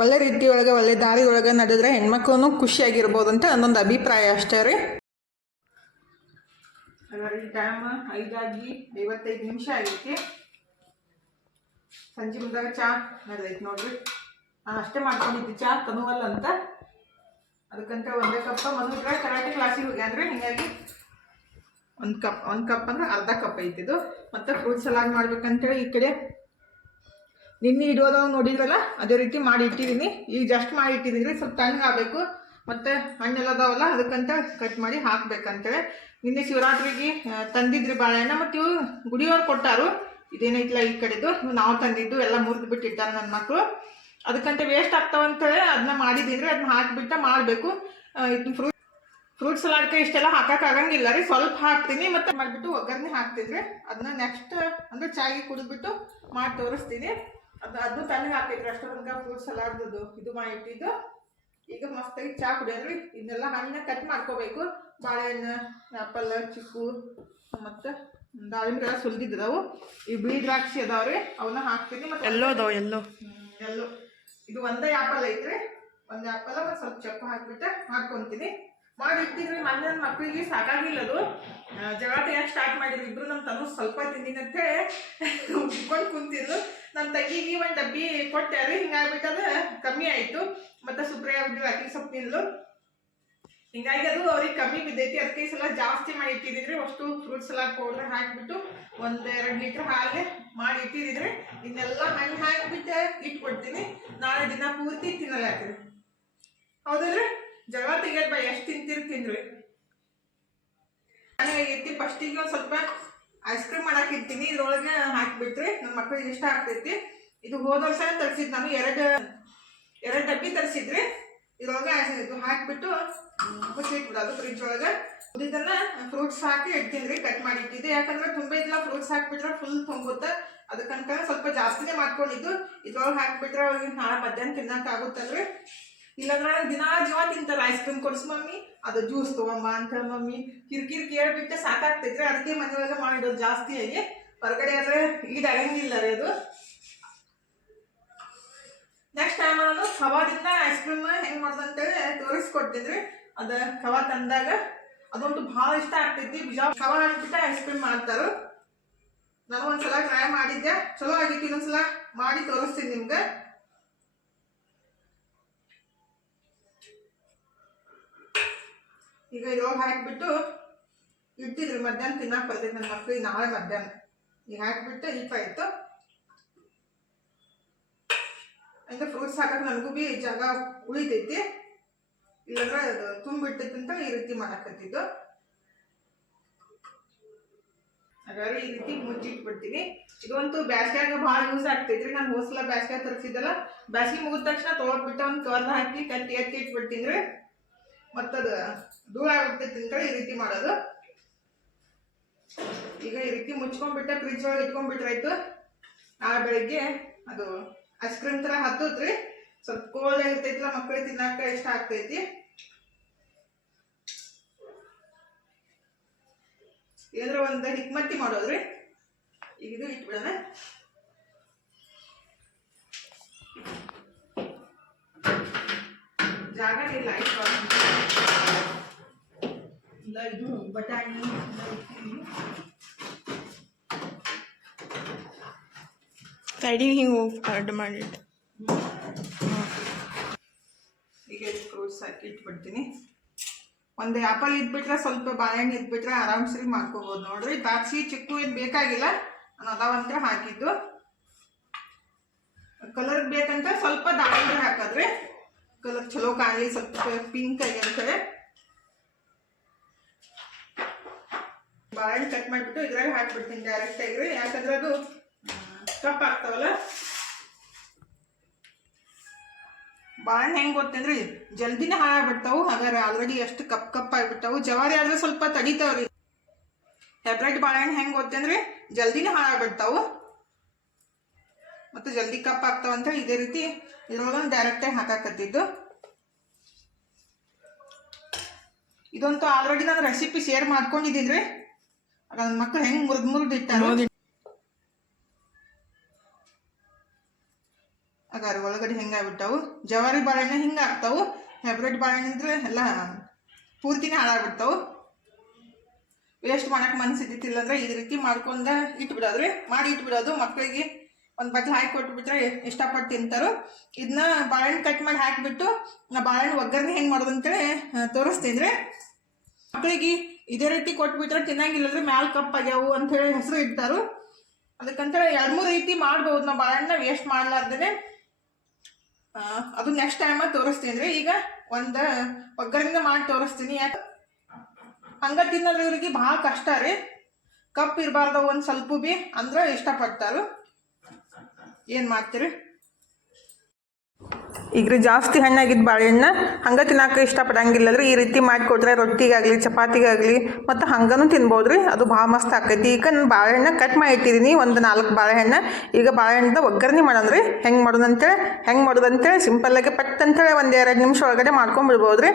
ಒಳ್ಳೆ ರೀತಿಯೊಳಗೆ ಒಳ್ಳೆ ದಾರಿಯೊಳಗೆ ನಡೆದ್ರೆ ಹೆಣ್ಮಕ್ಳು ಖುಷಿಯಾಗಿರ್ಬೋದು ಅಂತ ನನ್ನೊಂದು ಅಭಿಪ್ರಾಯ ಅಷ್ಟೇ ರೀ. ಟೈಮ್ 5:55 ಆಗೈತಿ. ಸಂಜೆ ಮುಂದಾಗ ಚಹಾ ನಡೆದೈತಿ ನೋಡ್ರಿ. ನಾನು ಅಷ್ಟೇ ಮಾಡ್ಕೊಂಡಿದ್ದೆ ಚಹಾ, ತನುವಲ್ಲ ಅಂತ. ಅದಕ್ಕಂತ ಒಂದೇ ಕಪ್ ಮನುಗ್ರ ಕರಾಟೆ ಕ್ಲಾಸಿಗೆ ಹೋಗ್ಯಾನ್ರಿ. ಹೀಗಾಗಿ ಒಂದು ಕಪ್ ಅಂದ್ರೆ ಅರ್ಧ ಕಪ್ ಐತಿದು. ಮತ್ತು ಫ್ರೂಟ್ ಸಲಾಡ್ ಮಾಡ್ಬೇಕಂತೇಳಿ ಈ ಕಡೆ ನಿನ್ನೆ ಇಡೋದು ನೋಡಿದ್ರಲ್ಲ ಅದೇ ರೀತಿ ಮಾಡಿ ಇಟ್ಟಿದ್ದೀನಿ. ಈಗ ಜಸ್ಟ್ ಮಾಡಿ ಇಟ್ಟಿದ್ದೀನಿ. ಸ್ವಲ್ಪ ತಣ್ಣಗಾಗಬೇಕು ಮತ್ತು ಹಣ್ಣೆಲ್ಲ ಅದಾವಲ್ಲ ಅದಕ್ಕಂತ ಕಟ್ ಮಾಡಿ ಹಾಕ್ಬೇಕಂತೇಳಿ. ನಿನ್ನೆ ಶಿವರಾತ್ರಿಗೆ ತಂದಿದ್ರಿ ಬಾಳೆಹಣ್ಣು, ಮತ್ತು ಇವು ಗುಡಿಯವ್ರು ಕೊಟ್ಟಾರು. ಇದೇನೈತಿಲ್ಲ ಈ ಕಡೆದು ನಾವು ತಂದಿದ್ದು ಎಲ್ಲ ಮುರಿದು ಬಿಟ್ಟಿಟ್ಟಾರೆ ನನ್ನ ಮಕ್ಕಳು. ಅದಕ್ಕಂತ ವೇಸ್ಟ್ ಆಗ್ತಾವಂತೇಳಿ ಅದನ್ನ ಮಾಡಿದ್ದೀನಿ. ಅದನ್ನ ಹಾಕಿಬಿಟ್ಟು ಮಾಡಬೇಕು. ಇದು ಫ್ರೂಟ್ ಸಲಾಡ್ಗೆ ಇಷ್ಟೆಲ್ಲ ಹಾಕೋಕ್ಕಾಗಂಗಿಲ್ಲ ರೀ, ಸ್ವಲ್ಪ ಹಾಕ್ತೀನಿ. ಮತ್ತು ಮಾಡಿಬಿಟ್ಟು ಒಗ್ಗರಣೆ ಹಾಕ್ತಿದ್ರಿ. ಅದನ್ನ ನೆಕ್ಸ್ಟ್ ಅಂದರೆ ಚಾಗಿ ಕುಡಿದ್ಬಿಟ್ಟು ಮಾಡಿ ತೋರಿಸ್ತೀನಿ. ಅದನ್ನು ತಣ್ಣಗೆ ಹಾಕೈತ್ರಿ. ಅಷ್ಟರ ತನಕ ಫ್ರೂಟ್ ಸಲಾಡ್ದು ಇದು ಮಾಡಿಟ್ಟಿದ್ದು. ಈಗ ಮಸ್ತಾಗಿ ಚಹಾ ಕುಡಿಯೋದ್ರಿ. ಇದನ್ನೆಲ್ಲ ಹಣ್ಣನ್ನ ಕಟ್ ಮಾಡ್ಕೋಬೇಕು. ಬಾಳೆಹಣ್ಣು, ಆ್ಯಪಲ್, ಚಿಕ್ಕು ಮತ್ತು ದಾಳಿಂಬೆ ಎಲ್ಲ ಸುಲಿದಿದ್ದವು. ಈ ಬಿಳಿ ದ್ರಾಕ್ಷಿ ಅದಾವ್ರಿ, ಅವನ್ನ ಹಾಕ್ತೀನಿ. ಮತ್ತು ಎಲ್ಲೋ ಇದು ಒಂದೇ ಆ್ಯಪಲ್ ಐತ್ರಿ. ಒಂದು ಆ್ಯಪಲ್ ಮತ್ತು ಸ್ವಲ್ಪ ಚಕ್ಕು ಹಾಕಿಬಿಟ್ಟು ಮಾಡ್ಕೊತೀನಿ. ಮಾಡಿರ್ತೀವಿ. ಮೊನ್ನೆ ನನ್ನ ಮಕ್ಕಳಿಗೆ ಸಾಕಾಗಿಲ್ಲ ಅದು. ಜಗಳಾಟ ಯಾಕೆ ಸ್ಟಾರ್ಟ್ ಮಾಡಿದ್ರು ಇಬ್ರು. ನಮ್ಮ ತನು ಸ್ವಲ್ಪ ತಿಂದಿನಂತೆ ಉಟ್ಕೊಂಡು ಕುಂತಿದ್ರು. ನಮ್ಮ ತಂಗಿಗೆ ಒಂದು ಡಬ್ಬಿ ಕೊಟ್ಟಾರಿ. ಹಿಂಗಾಗ್ಬಿಟ್ಟದ ಕಮ್ಮಿ ಆಯಿತು. ಮತ್ತು ಸುಪ್ರಿಯ ಅಕ್ಕಿ ಸ್ವಲ್ಪ ತಿಂದ್ಲು. ಹಿಂಗಾಗಿ ಅದು ಅವ್ರಿಗೆ ಕಮ್ಮಿ ಬಿದ್ದೈತಿ. ಅದಕ್ಕೆ ಈ ಸಲ ಜಾಸ್ತಿ ಮಾಡಿ ಇಟ್ಟಿದ್ರಿ. ಅಷ್ಟು ಫ್ರೂಟ್ ಸಲಾಡ್ ಪೌಡರ್ ಹಾಕಿಬಿಟ್ಟು 1-2 ಲೀಟ್ರ್ ಹಾಲು ಮಾಡಿ ಇಟ್ಟಿದ್ರಿ. ಇನ್ನೆಲ್ಲ ಹಣ್ಣು ಹಾಕಿಬಿಟ್ಟು ಇಟ್ಕೊಡ್ತೀನಿ. ನಾಳೆ ದಿನ ಪೂರ್ತಿ ತಿನ್ನಲ್ಲ ಹಾಕ್ರಿ. ಹೌದಲ್ರಿ? ಜಗಳ ತೆಗಿಯೋದು ಎಷ್ಟು ತಿಂತೀರಿ ತಿನ್ರಿ. ನಾನು ಫಸ್ಟಿಗೆ ಒಂದು ಸ್ವಲ್ಪ ಐಸ್ ಕ್ರೀಮ್ ಮಾಡಕ್ಕೆ ಇಡ್ತೀನಿ. ಇದ್ರೊಳಗೆ ಹಾಕಿಬಿಟ್ರೆ ನನ್ನ ಮಕ್ಕಳಿಗೆ ಇಷ್ಟ ಆಗ್ತೈತಿ. ಇದು ಹೋದ ವರ್ಷ ತರಿಸಿದ್ದು ನಾನು ಎರಡು ಡಬ್ಬಿ ತರಿಸಿದ್ರಿ. ಇದ್ರೊಳಗೆ ಇದು ಹಾಕಿಬಿಟ್ಟು ಮುಚ್ಚಿಟ್ಬಿಡೋದು ಫ್ರಿಜ್ ಒಳಗೆ. ಇದನ್ನ ಫ್ರೂಟ್ಸ್ ಹಾಕಿ ಇಡ್ತೀನಿ ರೀ, ಕಟ್ ಮಾಡಿ ಇಟ್ಟಿದ್ದೆ. ಯಾಕಂದ್ರೆ ತುಂಬ ಇದೆಲ್ಲ ಫ್ರೂಟ್ಸ್ ಹಾಕಿಬಿಟ್ರೆ ಫುಲ್ ತುಂಬುತ್ತೆ. ಅದಕ್ಕಂತ ಸ್ವಲ್ಪ ಜಾಸ್ತಿನೇ ಮಾಡ್ಕೊಂಡಿದ್ದು. ಇದ್ರೊಳಗೆ ಹಾಕಿಬಿಟ್ರೆ ಅವ್ರಿಗೆ ನಾಳೆ ಮಧ್ಯಾಹ್ನ ತಿನ್ನೋಕ್ಕಾಗುತ್ತಲ್ರಿ. ಇಲ್ಲಾಂದ್ರೆ ದಿನಾ ಜೀವ ತಿಂತಾರೆ. ಐಸ್ ಕ್ರೀಮ್ ಕೊಡಿಸ್ ಮಮ್ಮಿ, ಅದು ಜ್ಯೂಸ್ ತೊಗೊಂಬ ಅಂತ ಮಮ್ಮಿ ಕಿರಿಕಿರಿ ಕೇಳ್ಬಿಟ್ಟೆ ಸಾಕಾಗ್ತೈತ್ರಿ. ಅದಕ್ಕೆ ಮನೆಯೊಳಗೆ ಮಾಡಿಡೋದು ಜಾಸ್ತಿಯಾಗಿ. ಹೊರಗಡೆ ಆದರೆ ಈಡಾಗಂಗಿಲ್ಲ ರೀ ಅದು. ನೆಕ್ಸ್ಟ್ ಟೈಮ್ ನಾನು ಖವಾದಿಂದ ಐಸ್ ಕ್ರೀಮ್ ಹೆಂಗೆ ಮಾಡೋದಂತೇಳಿ ತೋರಿಸ್ಕೊಡ್ತೀನಿ ರೀ. ಅದು ಖವಾ ತಂದಾಗ ಅದಂತೂ ಭಾಳ ಇಷ್ಟ ಆಗ್ತೈತಿ. ಖವಾ ಹಾಕ್ಬಿಟ್ಟು ಐಸ್ ಕ್ರೀಮ್ ಮಾಡ್ತಾರೆ. ನಾನು ಒಂದ್ಸಲ ಟ್ರೈ ಮಾಡಿದ್ದೆ, ಚಲೋ ಆಗಿತ್ತು. ಇನ್ನೊಂದ್ಸಲ ಮಾಡಿ ತೋರಿಸ್ತೀನಿ ನಿಮ್ಗೆ. ಈಗ ಇದ್ರೊಳಗೆ ಹಾಕಿಬಿಟ್ಟು ಇಡ್ತಿದ್ರಿ, ಮಧ್ಯಾಹ್ನ ತಿನ್ನಕ್ಕೆ ಬರ್ತೈತಿ ನನ್ನ ಮಕ್ಕಳಿಗೆ. ನಾಳೆ ಮಧ್ಯಾಹ್ನ ಈಗ ಹಾಕಿಬಿಟ್ಟು ಇಟ್ಟಾಯ್ತು. ಹಂಗೆ ಫ್ರೂಟ್ಸ್ ಹಾಕಕ್ಕೆ ನನಗೂ ಭೀ ಜಾಗ ಉಳಿತೈತಿ. ಇಲ್ಲಾಂದ್ರೆ ಅದು ತುಂಬಿಡ್ತೈತಿ ಅಂತ ಈ ರೀತಿ ಮಾಡಕತ್ತಿದ್ದು. ಹಾಗಾದ್ರೆ ಈ ರೀತಿ ಮುಚ್ಚಿಟ್ಬಿಡ್ತೀನಿ. ಇದಂತೂ ಬ್ಯಾಸ್ಗ್ಯಾಗ ಭಾಳ ಯೂಸ್ ಆಗ್ತೈತ್ರಿ. ನಾನು ಹೋದ್ಸಲ ಬ್ಯಾಸ್ಗ್ಯಾಗ ತರಿಸಿದ್ದಲ್ಲ, ಬ್ಯಾಸ್ಗಿ ಮುಗಿದ ತಕ್ಷಣ ತೊಗೊಳ್ಬಿಟ್ಟು ಒಂದು ಕವರ್ನ ಹಾಕಿ ಕಟ್ಟಿ ಎತ್ತಿ ಇಟ್ಬಿಡ್ತೀನಿ ರೀ. ಮತ್ತದು ಧೂಳ ಆಗ್ಬಿಡ್ತೈತಿ ಅಂತ ಈ ರೀತಿ ಮಾಡೋದು. ಈಗ ಈ ರೀತಿ ಮುಚ್ಕೊಂಡ್ಬಿಟ್ಟೆ ಫ್ರಿಜ್ ಒಳಗೆ ಇಟ್ಕೊಂಡ್ಬಿಟ್ರಾಯ್ತು. ನಾಳೆ ಬೆಳಿಗ್ಗೆ ಅದು ಐಸ್ ಕ್ರೀಮ್ ಥರ ಹತ್ತತ್ರಿ. ಸ್ವಲ್ಪ ಕೋಲ್ಡ್ ಆಗಿರ್ತೈತಿಲ್ಲ, ಮಕ್ಕಳಿಗೆ ತಿನ್ನಕ್ಕೆ ಇಷ್ಟ ಆಗ್ತೈತಿ. ಏನಾರ ಒಂದು ಹಿಕ್ಮತ್ತಿ ಮಾಡೋದ್ರಿ. ಈಗ ಇದು ಇಟ್ಬಿಡೋಣ. ಜಾಗ ಇಲ್ಲ ಇಲ್ಲ. ಇದು ಬಟಾಣಿ ಸೈಡಿಗೆ ಹಿಂಗೆ ಅಡ್ಡ ಮಾಡಿಟ್ಟು ಈಗ ಫ್ರೂಟ್ಸ್ ಹಾಕಿ ಇಟ್ಬಿಡ್ತೀನಿ. ಒಂದು ಆ್ಯಪಲ್ ಇದ್ಬಿಟ್ರೆ, ಸ್ವಲ್ಪ ಬಾಳೆಹಣ್ಣು ಇದ್ಬಿಟ್ರೆ ಆರಾಮ್ಸರಿ ಮಾಡ್ಕೋಬೋದು ನೋಡ್ರಿ. ದ್ರಾಕ್ಷಿ ಚಿಕ್ಕು ಏನು ಬೇಕಾಗಿಲ್ಲ, ನಾನು ಅದಾವಂತ ಹಾಕಿದ್ದು. ಕಲರ್ ಬೇಕಂತ ಸ್ವಲ್ಪ ದಾಳಿಂಬೆ ಹಾಕಿದ್ರೆ ಕಲರ್ ಚಲೋ ಕಾಣಲಿ, ಸ್ವಲ್ಪ ಪಿಂಕ್ ಆಗಿ ಅಂತೇಳಿ. ಬಾಳೆಹಣ್ಣು ಕಟ್ ಮಾಡಿಬಿಟ್ಟು ಇದ್ರಾಗ ಹಾಕ್ಬಿಡ್ತೀನಿ ಡೈರೆಕ್ಟ್ ಆಗಿರಿ. ಯಾಕಂದ್ರೆ ಅದು ಕಪ್ ಆಗ್ತಾವಲ್ಲ. ಬಾಳೆಹಣ್ಣು ಹೆಂಗೆ ಗೊತ್ತಂದ್ರಿ, ಜಲ್ದಿನೇ ಹಾಳಾಗ್ಬಿಡ್ತಾವು. ಹಾಗಾದ್ರೆ ಆಲ್ರೆಡಿ ಎಷ್ಟು ಕಪ್ ಆಗಿಬಿಡ್ತಾವು. ಜವಾರಿ ಆದ್ರೆ ಸ್ವಲ್ಪ ತಡಿತಾವ್ರಿ. ಹೈಬ್ರಿಡ್ ಬಾಳೆಹಣ್ಣು ಹೆಂಗೆ ಗೊತ್ತಂದ್ರಿ, ಜಲ್ದಿನೇ ಹಾಳಾಗ್ಬಿಡ್ತಾವು ಮತ್ತು ಜಲ್ದಿ ಕಪ್ ಆಗ್ತಾವಂತ ಇದೇ ರೀತಿ ಇದ್ರೊಳಗೆ ಡೈರೆಕ್ಟಾಗಿ ಹಾಕಾಕತ್ತಿದ್ದು. ಇದಂತೂ ಆಲ್ರೆಡಿ ನಾನು ರೆಸಿಪಿ ಶೇರ್ ಮಾಡ್ಕೊಂಡಿದ್ದೀನಿ ರೀ. ನನ್ನ ಮಕ್ಕಳು ಹೆಂಗೆ ಮುರಿದು ಇಟ್ಟಾರೆ. ಹಾಗಾದ್ರೆ ಒಳಗಡೆ ಹೆಂಗಾಗ್ಬಿಡ್ತಾವು. ಜವಾರಿ ಬಾಳೆಹಣ್ಣು ಹಿಂಗೆ ಆಗ್ತಾವು. ಹೈಬ್ರಿಡ್ ಬಾಳೆಹಣ್ಣು ಅಂದ್ರೆ ಎಲ್ಲ ಪೂರ್ತಿನೇ ಹಾಳಾಗ್ಬಿಡ್ತಾವು. ವೇಸ್ಟ್ ಮಾಡಕ್ಕೆ ಮನಸ್ಸಿದ್ದಿಲ್ಲ ಅಂದ್ರೆ ಈ ರೀತಿ ಮಾಡ್ಕೊಂಡು ಇಟ್ಬಿಡೋದ್ರಿ. ಮಾಡಿ ಇಟ್ಬಿಡೋದು. ಮಕ್ಕಳಿಗೆ ಒಂದು ಬಟ್ಲು ಹಾಕಿ ಕೊಟ್ಬಿಟ್ರೆ ಇಷ್ಟಪಟ್ಟು ತಿಂತಾರೋ. ಇದನ್ನ ಬಾಳೆಹಣ್ಣು ಕಟ್ ಮಾಡಿ ಹಾಕಿಬಿಟ್ಟು ನಾ ಬಾಳೆಹಣ್ಣು ಒಗ್ಗರಣೆ ಹೆಂಗೆ ಮಾಡೋದು ಅಂತೇಳಿ ತೋರಿಸ್ತೀನಿ ರೀ. ಮಕ್ಕಳಿಗೆ ಇದೇ ರೀತಿ ಕೊಟ್ಬಿಟ್ರೆ ತಿನ್ನಂಗಿಲ್ಲದ್ರೆ ಮ್ಯಾಲೆ ಕಪ್ಪಾಗ್ಯಾವು ಅಂಥೇಳಿ ಹೆಸರು ಇಡ್ತಾರೋ. ಅದಕ್ಕಂತೇಳಿ 2-3 ರೀತಿ ಮಾಡ್ಬೋದು. ನಾವು ಬಾಳೆಹಣ್ಣ ವೇಸ್ಟ್ ಮಾಡಲಾರ್ದೇ ಅದು ನೆಕ್ಸ್ಟ್ ಟೈಮ ತೋರಿಸ್ತೀನಿ ರೀ. ಈಗ ಒಂದು ಒಗ್ಗರಣೆ ಮಾಡಿ ತೋರಿಸ್ತೀನಿ. ಯಾಕೆ ಹಂಗೆ ತಿನ್ನೋದ್ರೆ ಇವ್ರಿಗೆ ಭಾಳ ಕಷ್ಟ ರೀ. ಕಪ್ ಇರಬಾರ್ದು ಒಂದು ಸ್ವಲ್ಪ ಭೀ ಅಂದ್ರೆ ಇಷ್ಟಪಡ್ತಾರೋ. ಏನು ಮಾಡ್ತೀರಿ ಈಗ ರೀ? ಜಾಸ್ತಿ ಹಣ್ಣಾಗಿದ್ದ ಬಾಳೆಹಣ್ಣ ಹಂಗೆ ತಿನ್ನೋಕೆ ಇಷ್ಟಪಡಂಗಿಲ್ಲದ್ರಿ. ಈ ರೀತಿ ಮಾಡಿಕೊಟ್ರೆ ರೊಟ್ಟಿಗಾಗಲಿ ಚಪಾತಿಗಾಗಲಿ ಮತ್ತು ಹಂಗನೂ ತಿನ್ಬೋದು ರೀ. ಅದು ಭಾಳ ಮಸ್ತ್ ಆಕೈತಿ. ಈಗ ನಾನು ಬಾಳೆಹಣ್ಣ ಕಟ್ ಮಾಡಿ ಇಟ್ಟಿದ್ದೀನಿ, ಒಂದು 4 ಬಾಳೆಹಣ್ಣು. ಈಗ ಬಾಳೆಹಣ್ಣದ ಒಗ್ಗರಣೆ ಮಾಡೋದ್ರಿ. ಹೆಂಗೆ ಮಾಡೋದಂತೇಳಿ ಸಿಂಪಲ್ಲಾಗಿ ಪಟ್ ಅಂತೇಳಿ 1-2 ನಿಮಿಷ ಒಳಗಡೆ ಮಾಡ್ಕೊಂಡ್ಬಿಡ್ಬೋದು ರೀ.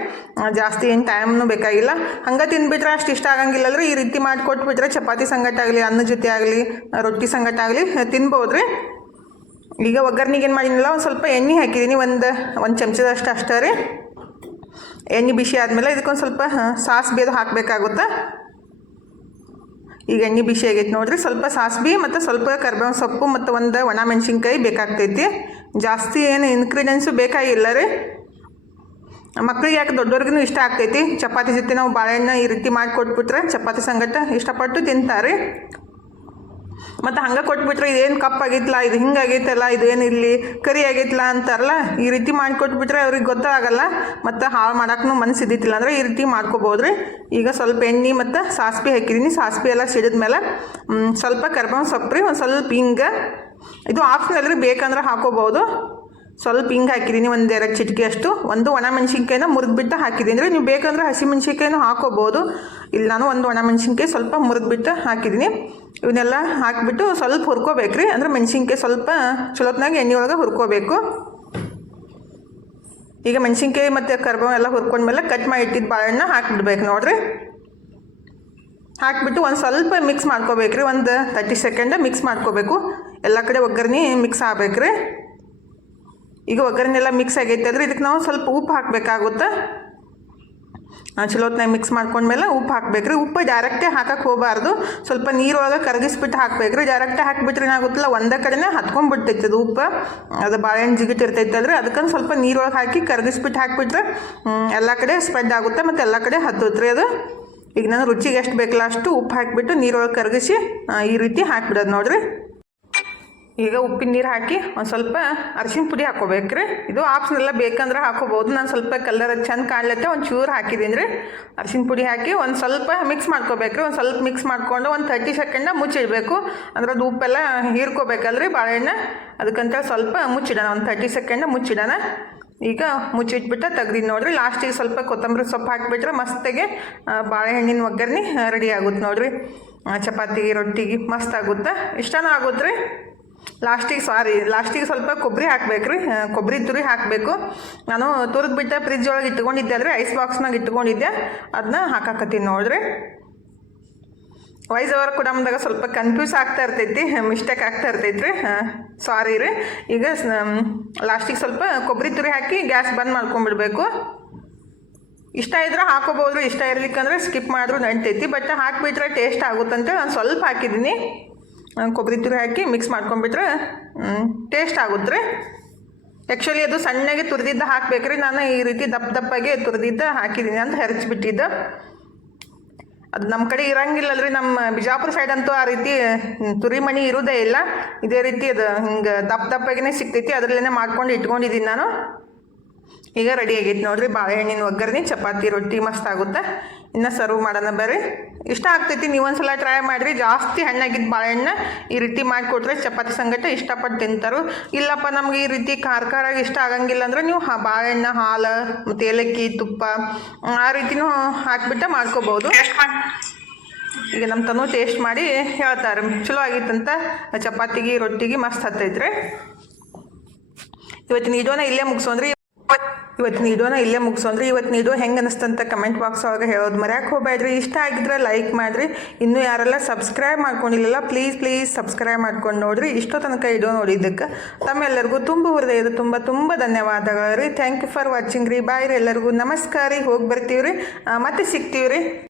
ಜಾಸ್ತಿ ಏನು ಟೈಮ್ನೂ ಬೇಕಾಗಿಲ್ಲ. ಹಂಗೆ ತಿಂದುಬಿಟ್ರೆ ಅಷ್ಟು ಇಷ್ಟ ಆಗಂಗಿಲ್ಲದ್ರಿ. ಈ ರೀತಿ ಮಾಡಿ ಕೊಟ್ಬಿಟ್ರೆ ಚಪಾತಿ ಸಂಗಟಾಗಲಿ, ಅನ್ನ ಜೊತೆ ಆಗಲಿ, ರೊಟ್ಟಿ ಸಂಗಟಾಗಲಿ ತಿನ್ಬೋದು ರೀ. ಈಗ ಒಗ್ಗರಣೆಗೆ ಏನು ಮಾಡಿನಿಲ್ಲ, ಒಂದು ಸ್ವಲ್ಪ ಎಣ್ಣೆ ಹಾಕಿದ್ದೀನಿ. ಒಂದು ಚಮಚದಷ್ಟು ಅಷ್ಟೇ ರೀ. ಎಣ್ಣೆ ಬಿಸಿ ಆದಮೇಲೆ ಇದಕ್ಕೊಂದು ಸ್ವಲ್ಪ ಸಾಸಿವೆ ಹಾಕಬೇಕಾಗುತ್ತೆ. ಈಗ ಎಣ್ಣೆ ಬಿಸಿ ಆಗೈತೆ ನೋಡಿರಿ. ಸ್ವಲ್ಪ ಸಾಸಿವೆ ಮತ್ತು ಸ್ವಲ್ಪ ಕರಿಬೇವಿನ ಸೊಪ್ಪು ಮತ್ತು ಒಂದು ಒಣ ಮೆಣಸಿನ್ಕಾಯಿ ಬೇಕಾಗ್ತೈತಿ. ಜಾಸ್ತಿ ಏನು ಇನ್ಗ್ರೀಡಿಯೆಂಟ್ಸು ಬೇಕಾಗಿಲ್ಲ ರೀ. ಮಕ್ಕಳಿಗೆ ಯಾಕೆ ದೊಡ್ಡವ್ರಿಗೂ ಇಷ್ಟ ಆಗ್ತೈತಿ. ಚಪಾತಿ ಜೊತೆ ನಾವು ಬಾಳೆಹಣ್ಣು ಈ ರೀತಿ ಮಾಡಿ ಕೊಟ್ಬಿಟ್ರೆ ಚಪಾತಿ ಸಂಗಟ ಇಷ್ಟಪಟ್ಟು ತಿಂತಾರೆ. ಮತ್ತು ಹಂಗೆ ಕೊಟ್ಬಿಟ್ರೆ ಇದೇನು ಕಪ್ಪಾಗಿತ್ತಲ್ಲ ಇದು ಹಿಂಗಾಗೈತಲ್ಲ ಇದು ಏನು ಇಲ್ಲಿ ಕರಿ ಆಗೈತಲ್ಲ ಅಂತಾರಲ್ಲ, ಈ ರೀತಿ ಮಾಡಿಕೊಟ್ಬಿಟ್ರೆ ಅವ್ರಿಗೆ ಗೊತ್ತಾಗಲ್ಲ ಮತ್ತು ಹಾಳು ಮಾಡೋಕ್ಕೂ ಮನಸ್ಸು ಇದ್ದಿತ್ತಿಲ್ಲ ಅಂದರೆ ಈ ರೀತಿ ಮಾಡ್ಕೋಬೋದು ರೀ. ಈಗ ಸ್ವಲ್ಪ ಎಣ್ಣೆ ಮತ್ತು ಸಾಸಿವೆ ಹಾಕಿದ್ದೀನಿ. ಸಾಸಿವೆ ಎಲ್ಲ ಸಿಡಿದ ಮೇಲೆ ಸ್ವಲ್ಪ ಕರ್ಬೇವಿನ ಸೊಪ್ಪು ರೀ, ಒಂದು ಸ್ವಲ್ಪ ಹಿಂಗೆ, ಇದು ಆಪ್ಷನಲ್ ರೀ, ಬೇಕಂದ್ರೆ ಹಾಕೋಬೋದು. ಸ್ವಲ್ಪ ಹಿಂಗೆ ಹಾಕಿದ್ದೀನಿ, ಒಂದು 2 ಚಿಟಿಕೆ ಅಷ್ಟು. ಒಂದು ಒಣ ಮೆಣಸಿನ್ಕಾಯಿನ ಮುರಿದ್ಬಿಟ್ಟು ಹಾಕಿದ್ದೀನಿ ರೀ. ನೀವು ಬೇಕಂದ್ರೆ ಹಸಿ ಮೆಣಸಿನ್ಕಾಯಿನೂ ಹಾಕೋಬೋದು. ಇಲ್ಲಿ ನಾನು ಒಂದು ಒಣ ಮೆಣಸಿನ್ಕಾಯಿ ಸ್ವಲ್ಪ ಮುರಿದ್ಬಿಟ್ಟು ಹಾಕಿದ್ದೀನಿ. ಇವನ್ನೆಲ್ಲ ಹಾಕಿಬಿಟ್ಟು ಸ್ವಲ್ಪ ಹುರ್ಕೋಬೇಕು ರೀ. ಅಂದರೆ ಮೆಣಸಿನ್ಕಾಯಿ ಸ್ವಲ್ಪ ಚಲೋತ್ನಾಗ ಎಣ್ಣೆ ಒಳಗೆ ಹುರ್ಕೋಬೇಕು. ಈಗ ಮೆಣಸಿನ್ಕಾಯಿ ಮತ್ತು ಕರ್ಬೇವು ಎಲ್ಲ ಹುರ್ಕೊಂಡ್ಮೇಲೆ ಕಟ್ ಮಾಡಿ ಇಟ್ಟಿದ್ದು ಬಾಳೆಹಣ್ಣು ಹಾಕಿಬಿಡ್ಬೇಕು ನೋಡಿರಿ. ಹಾಕಿಬಿಟ್ಟು ಒಂದು ಸ್ವಲ್ಪ ಮಿಕ್ಸ್ ಮಾಡ್ಕೋಬೇಕು ರೀ. ಒಂದು 30 ಸೆಕೆಂಡ್ ಮಿಕ್ಸ್ ಮಾಡ್ಕೋಬೇಕು. ಎಲ್ಲ ಕಡೆ ಒಗ್ಗರಣೆ ಮಿಕ್ಸ್ ಆಗ್ಬೇಕು ರೀ. ಈಗ ಒಗ್ಗರಣೆಲ್ಲ ಮಿಕ್ಸ್ ಆಗೈತೆ ಅಂದರೆ ಇದಕ್ಕೆ ನಾವು ಸ್ವಲ್ಪ ಉಪ್ಪು ಹಾಕಬೇಕಾಗುತ್ತೆ. ಚಲೋತ್ನಾಗ ಮಿಕ್ಸ್ ಮಾಡ್ಕೊಂಡ್ಮೇಲೆ ಉಪ್ಪು ಹಾಕ್ಬೇಕ್ರಿ. ಉಪ್ಪು ಡೈರೆಕ್ಟೇ ಹಾಕಕ್ಕೆ ಹೋಗಬಾರ್ದು, ಸ್ವಲ್ಪ ನೀರೊಳಗೆ ಕರಗಿಸ್ಬಿಟ್ಟು ಹಾಕ್ಬೇಕ್ರಿ. ಡೈರೆಕ್ಟೇ ಹಾಕಿಬಿಟ್ರೆ ಏನಾಗುತ್ತಲ್ಲ ಒಂದೇ ಕಡೆನೇ ಹತ್ಕೊಂಡ್ಬಿಡ್ತೈತೆ ಅದು ಉಪ್ಪು, ಅದು ಬಾಳೆಹಣ್ಣು ಜಿಗಿಟ್ ಇರ್ತೈತೆ ಅಲ್ರಿ. ಅದಕ್ಕಂದು ಸ್ವಲ್ಪ ನೀರೊಳಗೆ ಹಾಕಿ ಕರಗಿಸ್ಬಿಟ್ಟು ಹಾಕಿಬಿಟ್ರೆ ಎಲ್ಲ ಕಡೆ ಸ್ಪ್ರೆಡ್ ಆಗುತ್ತೆ ಮತ್ತು ಎಲ್ಲ ಕಡೆ ಹತ್ತುತ್ತೆ ರೀ ಅದು. ಈಗ ನಾನು ರುಚಿಗೆ ಎಷ್ಟು ಬೇಕಲ್ಲ ಅಷ್ಟು ಉಪ್ಪು ಹಾಕಿಬಿಟ್ಟು ನೀರೊಳಗೆ ಕರಗಿಸಿ ಈ ರೀತಿ ಹಾಕಿಬಿಡೋದು ನೋಡಿರಿ. ಈಗ ಉಪ್ಪಿನ ನೀರು ಹಾಕಿ ಒಂದು ಸ್ವಲ್ಪ ಅರಿಶಿನ ಪುಡಿ ಹಾಕ್ಕೋಬೇಕ್ರಿ. ಇದು ಆಪ್ಷನೆಲ್ಲ ಬೇಕಂದ್ರೆ ಹಾಕೋಬೋದು. ನಾನು ಸ್ವಲ್ಪ ಕಲರ್ ಚೆಂದ ಕಾಣ್ಲತ್ತೆ ಒಂದು ಚೂರು ಹಾಕಿದ್ದೀನಿ ರೀ. ಅರಿಶಿನ ಪುಡಿ ಹಾಕಿ ಒಂದು ಸ್ವಲ್ಪ ಮಿಕ್ಸ್ ಮಾಡ್ಕೋಬೇಕ್ರಿ. ಒಂದು ಸ್ವಲ್ಪ ಮಿಕ್ಸ್ ಮಾಡಿಕೊಂಡು ಒಂದು 30 ಸೆಕೆಂಡ ಮುಚ್ಚಿಡಬೇಕು. ಅಂದ್ರೆ ಅದು ಉಪ್ಪೆಲ್ಲ ಹೀರ್ಕೋಬೇಕಲ್ರಿ ಬಾಳೆಹಣ್ಣು, ಅದಕ್ಕಂತ ಸ್ವಲ್ಪ ಮುಚ್ಚಿಡೋಣ, ಒಂದು 30 ಸೆಕೆಂಡ ಮುಚ್ಚಿಡೋಣ. ಈಗ ಮುಚ್ಚಿಟ್ಬಿಟ್ಟು ತೆಗ್ದಿದ್ದು ನೋಡಿರಿ. ಲಾಸ್ಟಿಗೆ ಸ್ವಲ್ಪ ಕೊತ್ತಂಬರಿ ಸೊಪ್ಪು ಹಾಕಿಬಿಟ್ರೆ ಮಸ್ತಾಗೆ ಬಾಳೆಹಣ್ಣಿನ ಒಗ್ಗರಣೆ ರೆಡಿ ಆಗುತ್ತೆ ನೋಡಿರಿ. ಚಪಾತಿಗೆ ರೊಟ್ಟಿಗೆ ಮಸ್ತ್ ಆಗುತ್ತೆ, ಇಷ್ಟನೂ ಆಗುತ್ತೆ ರೀ. ಲಾಸ್ಟಿಗೆ ಸ್ವಲ್ಪ ಕೊಬ್ಬರಿ ಹಾಕ್ಬೇಕ್ರಿ, ಕೊಬ್ಬರಿ ತುರಿ ಹಾಕಬೇಕು. ನಾನು ತುರಿದ್ಬಿಟ್ಟು ಫ್ರಿಜ್ ಒಳಗೆ ಇಟ್ಕೊಂಡಿದ್ದೆ ಅಲ್ರಿ, ಐಸ್ ಬಾಕ್ಸ್ನಾಗ ಇಟ್ಕೊಂಡಿದ್ದೆ, ಅದನ್ನ ಹಾಕಾಕತ್ತೀನಿ ನೋಡಿರಿ. ವಾಯ್ಸ್ ಓವರ್ ಕೊಡಂದಾಗ ಸ್ವಲ್ಪ ಕನ್ಫ್ಯೂಸ್ ಆಗ್ತಾ ಇರ್ತೈತಿ, ಮಿಸ್ಟೇಕ್ ಆಗ್ತಾ ಇರ್ತೈತಿ ರೀ, ಸಾರಿ ರೀ. ಈಗ ಲಾಸ್ಟಿಗೆ ಸ್ವಲ್ಪ ಕೊಬ್ಬರಿ ತುರಿ ಹಾಕಿ ಗ್ಯಾಸ್ ಬಂದ್ ಮಾಡ್ಕೊಂಡ್ಬಿಡ್ಬೇಕು. ಇಷ್ಟ ಇದ್ರೆ ಹಾಕೋಬೋದು, ಇಷ್ಟ ಇರ್ಲಿಕ್ಕಂದ್ರೆ ಸ್ಕಿಪ್ ಮಾಡಿದ್ರು ನಡಿತೈತಿ. ಬಟ್ ಹಾಕಿಬಿಟ್ರೆ ಟೇಸ್ಟ್ ಆಗುತ್ತಂತೆ ನಾನು ಸ್ವಲ್ಪ ಹಾಕಿದ್ದೀನಿ. ಕೊಬ್ಬರಿ ತುರಿ ಹಾಕಿ ಮಿಕ್ಸ್ ಮಾಡ್ಕೊಂಡ್ಬಿಟ್ರೆ ಟೇಸ್ಟ್ ಆಗುತ್ತೆ ರೀ. ಆ್ಯಕ್ಚುಲಿ ಅದು ಸಣ್ಣಗೆ ತುರಿದಿದ್ದ ಹಾಕ್ಬೇಕ್ರಿ. ನಾನು ಈ ರೀತಿ ದಪ್ಪಾಗೆ ತುರಿದಿದ್ದ ಹಾಕಿದ್ದೀನಿ ಅಂತ ಹೆರಚ್ಬಿಟ್ಟಿದ್ದ. ಅದು ನಮ್ಮ ಕಡೆ ಇರಂಗಿಲ್ಲಲ್ರಿ, ನಮ್ಮ ಬಿಜಾಪುರ ಸೈಡ್ ಅಂತೂ ಆ ರೀತಿ ತುರಿ ಮಣಿ ಇರೋದೇ ಇಲ್ಲ. ಇದೇ ರೀತಿ ಅದು ಹಿಂಗೆ ದಪ್ಪಾಗಿನೇ ಸಿಗ್ತೈತಿ, ಅದರಲ್ಲೇ ಮಾಡ್ಕೊಂಡು ಇಟ್ಕೊಂಡಿದ್ದೀನಿ ನಾನು. ಈಗ ರೆಡಿ ಆಗೈತೆ ನೋಡಿರಿ ಬಾಳೆಹಣ್ಣಿನ ಒಗ್ಗರಣೆ, ಚಪಾತಿ ರೊಟ್ಟಿ ಮಸ್ತ್ ಆಗುತ್ತೆ. ಇನ್ನು ಸರ್ವ್ ಮಾಡೋಣ ಬರ್ರಿ. ಇಷ್ಟ ಆಗ್ತೈತಿ, ನೀವೊಂದ್ಸಲ ಟ್ರೈ ಮಾಡಿರಿ. ಜಾಸ್ತಿ ಹಣ್ಣಾಗಿದ್ದು ಬಾಳೆಹಣ್ಣು ಈ ರೀತಿ ಮಾಡಿಕೊಟ್ರೆ ಚಪಾತಿ ಸಂಗಟ ಇಷ್ಟಪಟ್ಟು ತಿಂತಾರೆ. ಇಲ್ಲಪ್ಪ ನಮ್ಗೆ ಈ ರೀತಿ ಖಾರ ಇಷ್ಟ ಆಗಂಗಿಲ್ಲ ಅಂದರೆ ನೀವು ಬಾಳೆಹಣ್ಣು, ಹಾಲು ಮತ್ತು ಏಲಕ್ಕಿ, ತುಪ್ಪ ಆ ರೀತಿನೂ ಹಾಕಿಬಿಟ್ಟು ಮಾಡ್ಕೋಬೋದು. ಈಗ ನಮ್ಮ ತನೂ ಟೇಸ್ಟ್ ಮಾಡಿ ಹೇಳ್ತಾರೆ ಚಲೋ ಆಗಿತ್ತಂತ. ಚಪಾತಿಗೆ ರೊಟ್ಟಿಗೆ ಮಸ್ತ್ ಹತ್ತೈತ್ರಿ. ಇವತ್ತಿನ ವಿಡಿಯೋನ ಇಲ್ಲೇ ಮುಗಿಸೋಂದ್ರಿ. ಇವತ್ತಿನ ವಿಡಿಯೋ ಹೆಂಗೆ ಅನಿಸ್ತಂತ ಕಮೆಂಟ್ ಬಾಕ್ಸ್ ಒಳಗೆ ಹೇಳೋದು ಮರ್ಯಾಕೆ ಹೋಗ್ಬೇಡ್ರಿ. ಇಷ್ಟ ಆಗಿದ್ರೆ ಲೈಕ್ ಮಾಡಿರಿ. ಇನ್ನೂ ಯಾರೆಲ್ಲ ಸಬ್ಸ್ಕ್ರೈಬ್ ಮಾಡ್ಕೊಂಡಿಲ್ಲ ಪ್ಲೀಸ್ ಸಬ್ಸ್ಕ್ರೈಬ್ ಮಾಡ್ಕೊಂಡು ನೋಡಿರಿ. ಇಷ್ಟೋ ತನಕ ವಿಡಿಯೋ ನೋಡಿದ್ದಕ್ಕೆ ತಮ್ಮೆಲ್ಲರಿಗೂ ಹೃದಯದ ತುಂಬ ಧನ್ಯವಾದಗಳು ರೀ. ಥ್ಯಾಂಕ್ ಯು ಫಾರ್ ವಾಚಿಂಗ್ ರೀ. ಬಾಯ್ ರೀ ಎಲ್ಲರಿಗೂ. ನಮಸ್ಕಾರ ರೀ. ಹೋಗಿ ಬರ್ತೀವಿ ರೀ, ಮತ್ತೆ ಸಿಗ್ತೀವಿ ರೀ.